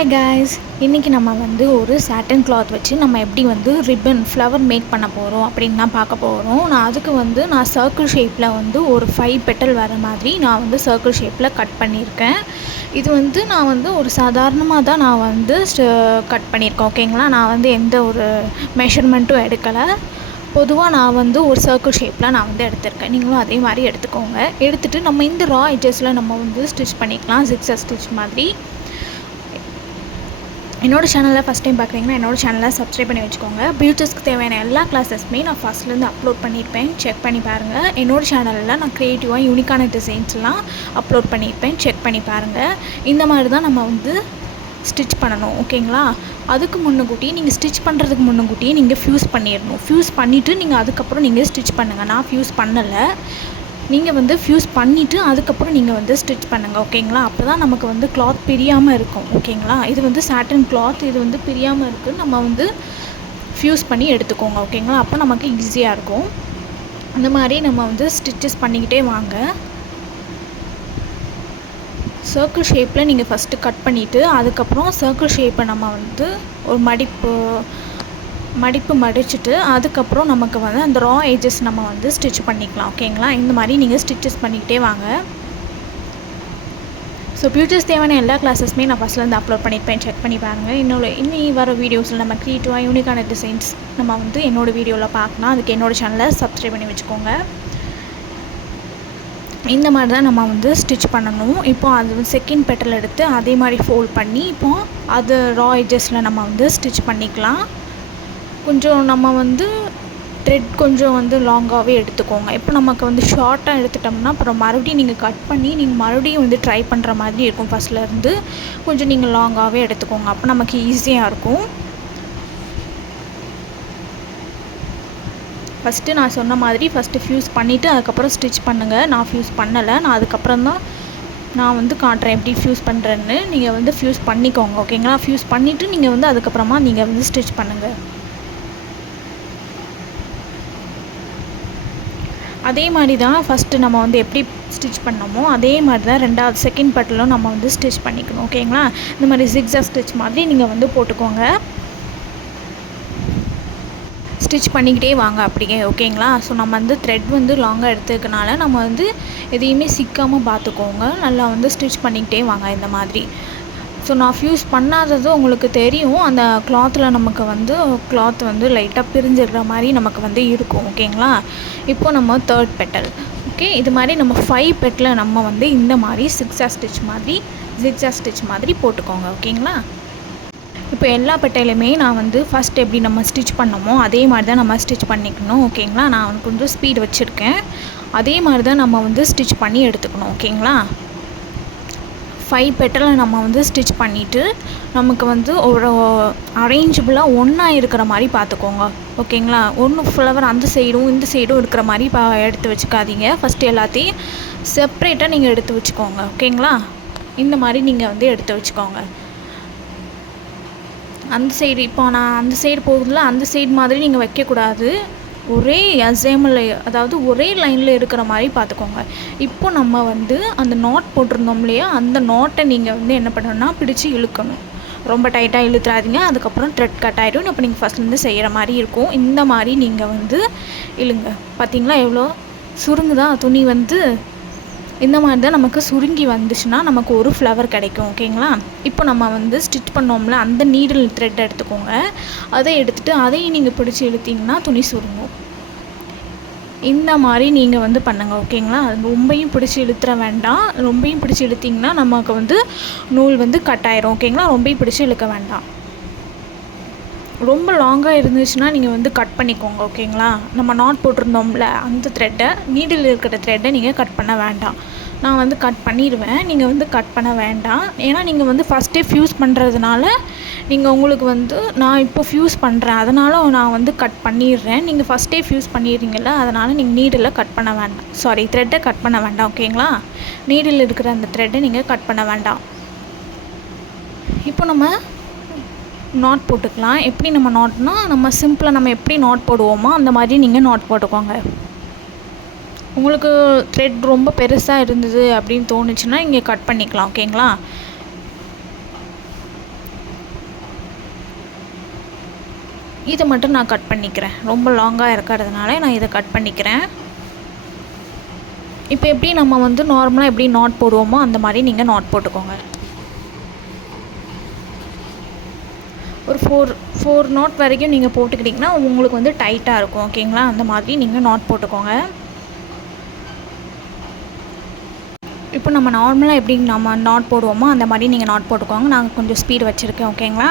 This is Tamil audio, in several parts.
ஹாய் காய்ஸ், இன்றைக்கி நம்ம வந்து ஒரு சாட்டன் கிளாத் வச்சு நம்ம எப்படி வந்து ரிப்பன் ஃப்ளவர் மேக் பண்ண போகிறோம் அப்படின்னு தான் பார்க்க போகிறோம். நான் சர்க்கிள் ஷேப்பில் வந்து ஒரு 5 பெட்டல் வர மாதிரி நான் வந்து சர்க்கிள் ஷேப்பில் கட் பண்ணியிருக்கேன். இது வந்து நான் வந்து ஒரு சாதாரணமாக தான் நான் வந்து கட் பண்ணியிருக்கேன். ஓகேங்களா, நான் வந்து எந்த ஒரு மெஷர்மெண்ட்டும் எடுக்கலை. பொதுவாக நான் வந்து ஒரு சர்க்கிள் ஷேப்பில் நான் வந்து எடுத்திருக்கேன். நீங்களும் அதே மாதிரி எடுத்துக்கோங்க. எடுத்துகிட்டு நம்ம இந்த ரா எட்ஜஸில் நம்ம வந்து ஸ்டிச் பண்ணிக்கலாம், ஜிக்ஸாக் ஸ்டிச் மாதிரி. என்னோடய சேனலில் ஃபஸ்ட் டைம் பார்க்குறீங்கன்னா என்னோடய சேனலை சப்ஸ்கிரைப் பண்ணி வச்சுக்கோங்க. பியூட்டிஸ்க்கு தேவையான எல்லா கிளாஸஸுமே நான் ஃபஸ்ட்லேருந்து அப்லோட் பண்ணியிருப்பேன், செக் பண்ணி பாருங்கள். என்னோடய சேனலில் நான் க்ரியேட்டிவாக யூனிக்கான டிசைன்ஸ்லாம் அப்லோட் பண்ணியிருப்பேன், செக் பண்ணி பாருங்கள். இந்த மாதிரி தான் நம்ம வந்து ஸ்டிச் பண்ணணும். ஓகேங்களா, அதுக்கு முன்னக்கூட்டியே நீங்கள் ஸ்டிச் பண்ணுறதுக்கு முன்னக்கூட்டியே நீங்கள் ஃப்யூஸ் பண்ணிடணும். ஃப்யூஸ் பண்ணிவிட்டு நீங்கள் அதுக்கப்புறம் நீங்கள் ஸ்டிச் பண்ணுங்கள். நான் ஃப்யூஸ் பண்ணலை, நீங்கள் வந்து ஃப்யூஸ் பண்ணிவிட்டு அதுக்கப்புறம் நீங்கள் வந்து ஸ்டிச் பண்ணுங்கள். ஓகேங்களா, அப்போ தான் நமக்கு வந்து கிளாத் பிரியாமல் இருக்கும். ஓகேங்களா, இது வந்து சாட்டன் கிளாத், இது வந்து பிரியாமல் இருக்குது. நம்ம வந்து ஃப்யூஸ் பண்ணி எடுத்துக்கோங்க. ஓகேங்களா, அப்போ நமக்கு ஈஸியாக இருக்கும். அந்த மாதிரி நம்ம வந்து ஸ்டிச்சஸ் பண்ணிக்கிட்டே வாங்க. சர்க்கிள் ஷேப்பில் நீங்கள் ஃபஸ்ட்டு கட் பண்ணிவிட்டு அதுக்கப்புறம் சர்க்கிள் ஷேப்பை நம்ம வந்து ஒரு மடிப்பு மடிச்சுட்டு அதுக்கப்புறம் நமக்கு வந்து அந்த ரா எட்ஜஸ் நம்ம வந்து ஸ்டிச் பண்ணிக்கலாம். ஓகேங்களா, இந்த மாதிரி நீங்கள் ஸ்டிச்சஸ் பண்ணிக்கிட்டே வாங்க. ஸோ பியூச்சர்ஸ் தேவையான எல்லா கிளாஸஸுமே நான் ஃபஸ்ட்லேருந்து அப்லோட் பண்ணியிருப்பேன், செக் பண்ணி பாருங்கள். இன்னி வர வீடியோஸில் நம்ம க்ரியேட்டிவாக யூனிக்கான டிசைன்ஸ் நம்ம வந்து என்னோடய வீடியோவில் பார்க்கலாம். அதுக்கு என்னோடய சேனலை சப்ஸ்கிரைப் பண்ணி வச்சுக்கோங்க. இந்த மாதிரி தான் நம்ம வந்து ஸ்டிச் பண்ணணும். இப்போது அது செகண்ட் பெட்டல் எடுத்து அதே மாதிரி ஃபோல்ட் பண்ணி இப்போது அது ரா எட்ஜஸில் நம்ம வந்து ஸ்டிச் பண்ணிக்கலாம். கொஞ்சம் நம்ம வந்து த்ரெட் கொஞ்சம் வந்து லாங்காகவே எடுத்துக்கோங்க. இப்போ நமக்கு வந்து ஷார்ட்டாக எடுத்துட்டோம்னா அப்புறம் மறுபடியும் நீங்கள் கட் பண்ணி நீங்கள் மறுபடியும் வந்து ட்ரை பண்ணுற மாதிரி இருக்கும். ஃபஸ்ட்லேருந்து கொஞ்சம் நீங்கள் லாங்காகவே எடுத்துக்கோங்க, அப்போ நமக்கு ஈஸியாக இருக்கும். ஃபஸ்ட்டு நான் சொன்ன மாதிரி ஃபஸ்ட்டு ஃப்யூஸ் பண்ணிவிட்டு அதுக்கப்புறம் ஸ்டிச் பண்ணுங்கள். நான் ஃப்யூஸ் பண்ணலை, நான் அதுக்கப்புறம் தான் நான் வந்து காட்டுறேன் எப்படி ஃப்யூஸ் பண்ணுறேன்னு. நீங்கள் வந்து ஃப்யூஸ் பண்ணிக்கோங்க. ஓகேங்களா, ஃப்யூஸ் பண்ணிவிட்டு நீங்கள் வந்து அதுக்கப்புறமா நீங்கள் வந்து ஸ்டிச் பண்ணுங்கள். அதே மாதிரி தான் ஃபஸ்ட்டு நம்ம வந்து எப்படி ஸ்டிச் பண்ணோமோ அதே மாதிரி தான் ரெண்டாவது செகண்ட் பட்டிலும் நம்ம வந்து ஸ்டிச் பண்ணிக்கணும். ஓகேங்களா, இந்த மாதிரி ஜிக்ஸாக் ஸ்டிச் மாதிரி நீங்கள் வந்து போட்டுக்கோங்க. ஸ்டிச் பண்ணிக்கிட்டே வாங்க அப்படியே. ஓகேங்களா, ஸோ நம்ம வந்து த்ரெட் வந்து லாங்காக எடுத்துக்கனால நம்ம வந்து எதையுமே சிக்காமல் பார்த்துக்கோங்க. நல்லா வந்து ஸ்டிச் பண்ணிக்கிட்டே வாங்க இந்த மாதிரி. ஸோ நான் ஃப்யூஸ் பண்ணாதது உங்களுக்கு தெரியும், அந்த கிளாத்தில் நமக்கு வந்து கிளாத் வந்து லைட்டாக பிரிஞ்சிடுற மாதிரி நமக்கு வந்து இருக்கும். ஓகேங்களா, இப்போது நம்ம தேர்ட் பெட்டல். ஓகே, இது மாதிரி நம்ம 5 பெட்டில் நம்ம வந்து இந்த மாதிரி ஜிக்ஸாக் ஸ்டிச் மாதிரி போட்டுக்கோங்க. ஓகேங்களா, இப்போ எல்லா பெட்டையிலுமே நான் வந்து ஃபஸ்ட் எப்படி நம்ம ஸ்டிச் பண்ணோமோ அதே மாதிரி தான் நம்ம ஸ்டிச் பண்ணிக்கணும். ஓகேங்களா, நான் கொஞ்சம் ஸ்பீட் வச்சுருக்கேன். அதே மாதிரி தான் நம்ம வந்து ஸ்டிச் பண்ணி எடுத்துக்கணும். ஓகேங்களா, 5 பெட்டலை நம்ம வந்து ஸ்டிச் பண்ணிவிட்டு நமக்கு வந்து ஒரு அரேஞ்சபிளாக ஒன்றா இருக்கிற மாதிரி பார்த்துக்கோங்க. ஓகேங்களா, ஒன்று ஃப்ளவர் அந்த சைடும் இந்த சைடும் இருக்கிற மாதிரி எடுத்து வச்சுக்காதீங்க. ஃபஸ்ட்டு எல்லாத்தையும் செப்ரேட்டாக நீங்கள் எடுத்து வச்சுக்கோங்க. ஓகேங்களா, இந்த மாதிரி நீங்கள் வந்து எடுத்து வச்சுக்கோங்க. அந்த சைடு இப்போ நான் அந்த சைடு போகுதுல அந்த சைடு மாதிரி நீங்கள் வைக்கக்கூடாது. ஒரே அசேமில், அதாவது ஒரே லைனில் இருக்கிற மாதிரி பார்த்துக்கோங்க. இப்போ நம்ம வந்து அந்த நாட் போட்டிருந்தோம் இல்லையா, அந்த நாட்டை நீங்கள் வந்து என்ன பண்ணணும்னா பிடிச்சி இழுக்கணும். ரொம்ப டைட்டாக இழுத்துறாதீங்க, அதுக்கப்புறம் த்ரெட் கட் ஆகிடும். இப்போ நீங்கள் ஃபஸ்ட்லேருந்து செய்கிற மாதிரி இருக்கும். இந்த மாதிரி நீங்கள் வந்து இழுங்க. பார்த்தீங்களா எவ்வளோ சுருங்குதா துணி வந்து. இந்த மாதிரி தான் நமக்கு சுருங்கி வந்துச்சுன்னா நமக்கு ஒரு ஃப்ளவர் கிடைக்கும். ஓகேங்களா, இப்போ நம்ம வந்து ஸ்டிச் பண்ணோம்ல அந்த நீடில் த்ரெட் எடுத்துக்கோங்க. அதை எடுத்துகிட்டு அதையும் நீங்கள் பிடிச்சி இழுத்திங்கன்னா துணி சுருங்கும். இந்த மாதிரி நீங்கள் வந்து பண்ணுங்கள். ஓகேங்களா, ரொம்பையும் பிடிச்சி இழுத்துற வேண்டாம். ரொம்பையும் பிடிச்சி இழுத்திங்கன்னா நமக்கு வந்து நூல் வந்து கட் ஆயிரும். ஓகேங்களா, ரொம்பையும் பிடிச்சி இழுக்க வேண்டாம். ரொம்ப லாங்காக இருந்துச்சுன்னா நீங்கள் வந்து கட் பண்ணிக்கோங்க. ஓகேங்களா, நம்ம நாட் போட்டிருந்தோம்ல அந்த த்ரெட்டை, நீடில் இருக்கிற த்ரெட்டை நீங்கள் கட் பண்ண வேண்டாம். நான் வந்து கட் பண்ணிடுவேன், நீங்கள் வந்து கட் பண்ண வேண்டாம். ஏன்னா நீங்கள் வந்து ஃபஸ்ட்டே ஃப்யூஸ் பண்ணுறதுனால நீங்கள் உங்களுக்கு வந்து நான் இப்போ ஃப்யூஸ் பண்ணுறேன் அதனால் நான் வந்து கட் பண்ணிடுறேன். நீங்கள் ஃபஸ்ட்டே ஃப்யூஸ் பண்ணிடுறீங்கள, அதனால் நீங்கள் நீடில் கட் பண்ண வேண்டாம், த்ரெட்டை கட் பண்ண வேண்டாம். ஓகேங்களா, நீடில் இருக்கிற அந்த த்ரெட்டை நீங்கள் கட் பண்ண வேண்டாம். இப்போ நம்ம நாட் போட்டுக்கலாம். எப்படி நம்ம நாட்னா நம்ம சிம்பிளாக நம்ம எப்படி நாட் போடுவோமோ அந்த மாதிரி நீங்கள் நாட் போட்டுக்கோங்க. உங்களுக்கு த்ரெட் ரொம்ப பெருசாக இருந்தது அப்படின்னு தோணுச்சுன்னா இங்கே கட் பண்ணிக்கலாம். ஓகேங்களா, இதை மட்டும் நான் கட் பண்ணிக்கிறேன். ரொம்ப லாங்காக இருக்கிறதுனால நான் இதை கட் பண்ணிக்கிறேன். இப்போ எப்படி நம்ம வந்து நார்மலாக எப்படி நாட் போடுவோமோ அந்த மாதிரி நீங்கள் நாட் போட்டுக்கோங்க. ஒரு ஃபோர் நாட் வரைக்கும் நீங்கள் போட்டுக்கிட்டிங்கன்னா உங்களுக்கு வந்து டைட்டாக இருக்கும். ஓகேங்களா? அந்த மாதிரி நீங்கள் நாட் போட்டுக்கோங்க. இப்போ நம்ம நார்மலாக எப்படி நம்ம நாட் போடுவோமோ அந்த மாதிரி நீங்கள் நாட் போட்டுக்கோங்க. நான் கொஞ்சம் ஸ்பீடு வச்சுருக்கேன். ஓகேங்களா?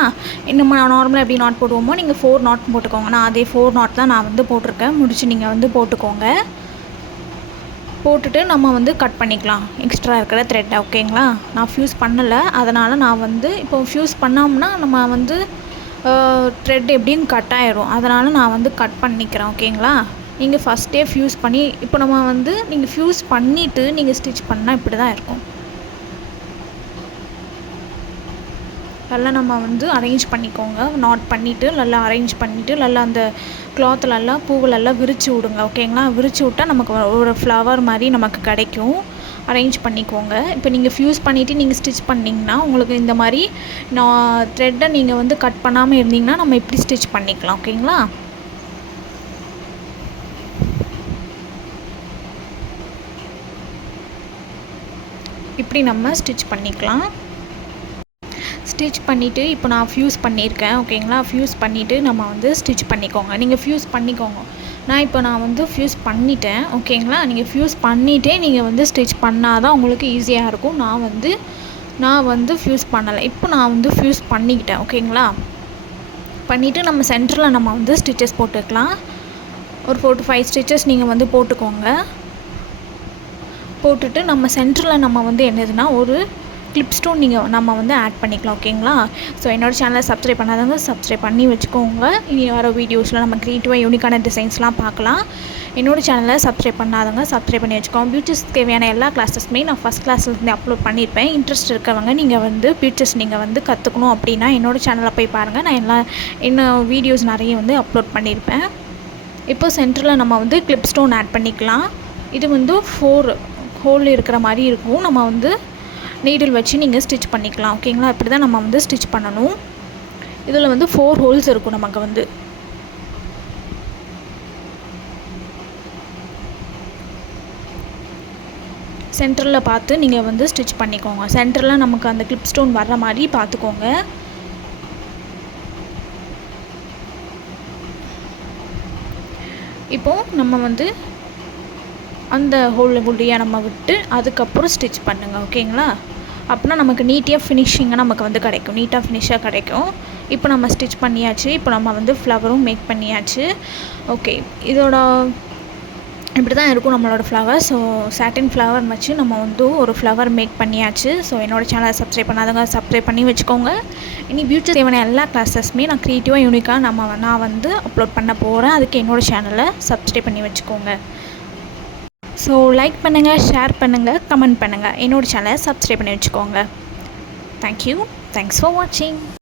நம்ம நார்மலாக எப்படி நாட் போடுவோமோ நீங்கள் 4 நாட் போட்டுக்கோங்க. நான் அதே 4 நாட் தான் நான் வந்து போட்டிருக்கேன். முடிச்சு நீங்கள் வந்து போட்டுக்கோங்க. போட்டுட்டு நம்ம வந்து கட் பண்ணிக்கலாம் எக்ஸ்ட்ரா இருக்கிற த்ரெட்டை. ஓகேங்களா? நான் ஃப்யூஸ் பண்ணலை, அதனால் நான் வந்து இப்போ ஃப்யூஸ் பண்ணோம்னா நம்ம வந்து த்ரெட் எப்படியும் கட் ஆகிடும். அதனால் நான் வந்து கட் பண்ணிக்கிறேன். ஓகேங்களா? நீங்கள் ஃபஸ்ட்டே ஃப்யூஸ் பண்ணி இப்போ நம்ம வந்து நீங்கள் ஃப்யூஸ் பண்ணிவிட்டு நீங்கள் ஸ்டிச் பண்ணால் இப்படி தான் இருக்கும். நல்லா நம்ம வந்து அரேஞ்ச் பண்ணிக்கோங்க. நாட் பண்ணிவிட்டு நல்லா அரேஞ்ச் பண்ணிவிட்டு நல்லா அந்த கிளாத்துலெல்லாம் பூவிலெல்லாம் விரித்து விடுங்க. ஓகேங்களா? விரித்து விட்டால் நமக்கு ஒரு ஃப்ளவர் மாதிரி நமக்கு கிடைக்கும். அரேஞ்ச் பண்ணிக்கோங்க. இப்போ நீங்கள் ஃப்யூஸ் பண்ணிவிட்டு நீங்கள் ஸ்டிச் பண்ணிங்கன்னா உங்களுக்கு இந்த மாதிரி நான் த்ரெட்டை நீங்கள் வந்து கட் பண்ணாமல் இருந்தீங்கன்னா நம்ம இப்படி ஸ்டிச் பண்ணிக்கலாம். ஓகேங்களா? இப்படி நம்ம ஸ்டிச் பண்ணிக்கலாம். ஸ்டிச் பண்ணிவிட்டு இப்போ நான் ஃப்யூஸ் பண்ணியிருக்கேன். ஓகேங்களா? ஃப்யூஸ் பண்ணிவிட்டு நம்ம வந்து ஸ்டிச் பண்ணிக்கோங்க. நீங்கள் ஃப்யூஸ் பண்ணிக்கோங்க. நான் வந்து ஃப்யூஸ் பண்ணிட்டேன். ஓகேங்களா? நீங்கள் ஃப்யூஸ் பண்ணிவிட்டே நீங்கள் வந்து ஸ்டிச் பண்ணால் தான் உங்களுக்கு ஈஸியாக இருக்கும். நான் வந்து ஃப்யூஸ் பண்ணலை. இப்போ நான் வந்து ஃப்யூஸ் பண்ணிக்கிட்டேன். ஓகேங்களா? பண்ணிவிட்டு நம்ம சென்டரில் நம்ம வந்து ஸ்டிச்சஸ் போட்டுக்கலாம். ஒரு 4 to 5 ஸ்டிச்சஸ் நீங்கள் வந்து போட்டுக்கோங்க. போட்டுட்டு நம்ம சென்டரில் நம்ம வந்து என்னதுன்னா ஒரு கிளிப் ஸ்டோன் நம்ம வந்து ஆட் பண்ணிக்கலாம். ஓகேங்களா? ஸோ என்னோடய சேனலை சப்ஸ்கிரைப் பண்ணாதவங்க சப்ஸ்கிரைப் பண்ணி வச்சுக்கோங்க. இனி வர வீடியோஸில் நம்ம க்ரியேட்டிவாக யூனிக்கான டிசைன்ஸ்லாம் பார்க்கலாம். என்னோடய சேனலை சப்ஸ்கிரைப் பண்ணாதவங்க சப்ஸ்கிரைப் பண்ணி வச்சுக்கோங்க. பியூட்டிஸ்க்கு தேவையான எல்லா கிளாஸஸுமே நான் ஃபஸ்ட் கிளாஸ்லேருந்து அப்லோட் பண்ணியிருப்பேன். இன்ட்ரெஸ்ட் இருக்கவங்க நீங்கள் வந்து பியூட்டிஸ் நீங்கள் வந்து கற்றுக்கணும் அப்படின்னா என்னோடய சேனலில் போய் பாருங்கள். நான் இன்னும் வீடியோஸ் நிறைய வந்து அப்லோட் பண்ணியிருப்பேன். இப்போ சென்டரில் நம்ம வந்து கிளிப் ஸ்டோன் ஆட் பண்ணிக்கலாம். இது வந்து 4 ஹோல் இருக்கிற மாதிரி இருக்கும். நம்ம வந்து நீடில் வச்சு நீங்கள் ஸ்டிச் பண்ணிக்கலாம். ஓகேங்களா? இப்படி தான் நம்ம வந்து ஸ்டிச் பண்ணணும். இதில் வந்து 4 ஹோல்ஸ் இருக்கும் நமக்கு வந்து. சென்டரில் பார்த்து நீங்கள் வந்து ஸ்டிச் பண்ணிக்கோங்க. சென்டரில் நமக்கு அந்த கிளிப் ஸ்டோன் வர்ற மாதிரி பார்த்துக்கோங்க. இப்போது நம்ம வந்து அந்த ஹோல்லையாக நம்ம விட்டு அதுக்கப்புறம் ஸ்டிச் பண்ணுங்கள். ஓகேங்களா? அப்படின்னா நமக்கு நீட்டாக ஃபினிஷிங்காக நமக்கு வந்து கிடைக்கும். நீட்டாக ஃபினிஷாக கிடைக்கும். இப்போ நம்ம ஸ்டிச் பண்ணியாச்சு. இப்போ நம்ம வந்து ஃப்ளவரும் மேக் பண்ணியாச்சு. ஓகே, இதோட இப்படி தான் இருக்கும் நம்மளோட ஃப்ளவர். ஸோ சாட்டின் ஃப்ளவர் வச்சு நம்ம வந்து ஒரு ஃப்ளவர் மேக் பண்ணியாச்சு. ஸோ என்னோடய சேனலை சப்ஸ்கிரைப் பண்ணாதவங்க சப்ஸ்கிரைப் பண்ணி வச்சுக்கோங்க. இனி பியூட்டி தேவையான எல்லா கிளாஸஸுமே நான் க்ரியேட்டிவாக யூனிக்காக நான் வந்து அப்லோட் பண்ண போகிறேன். அதுக்கு என்னோடய சேனலை சப்ஸ்கிரைப் பண்ணி வச்சுக்கோங்க. ஸோ லைக் பண்ணுங்கள், ஷேர் பண்ணுங்கள், கமெண்ட் பண்ணுங்கள். என்னோடய சேனலை சப்ஸ்கிரைப் பண்ணி வச்சுக்கோங்க. தேங்க்யூ. தேங்க்ஸ் ஃபார் வாட்சிங்.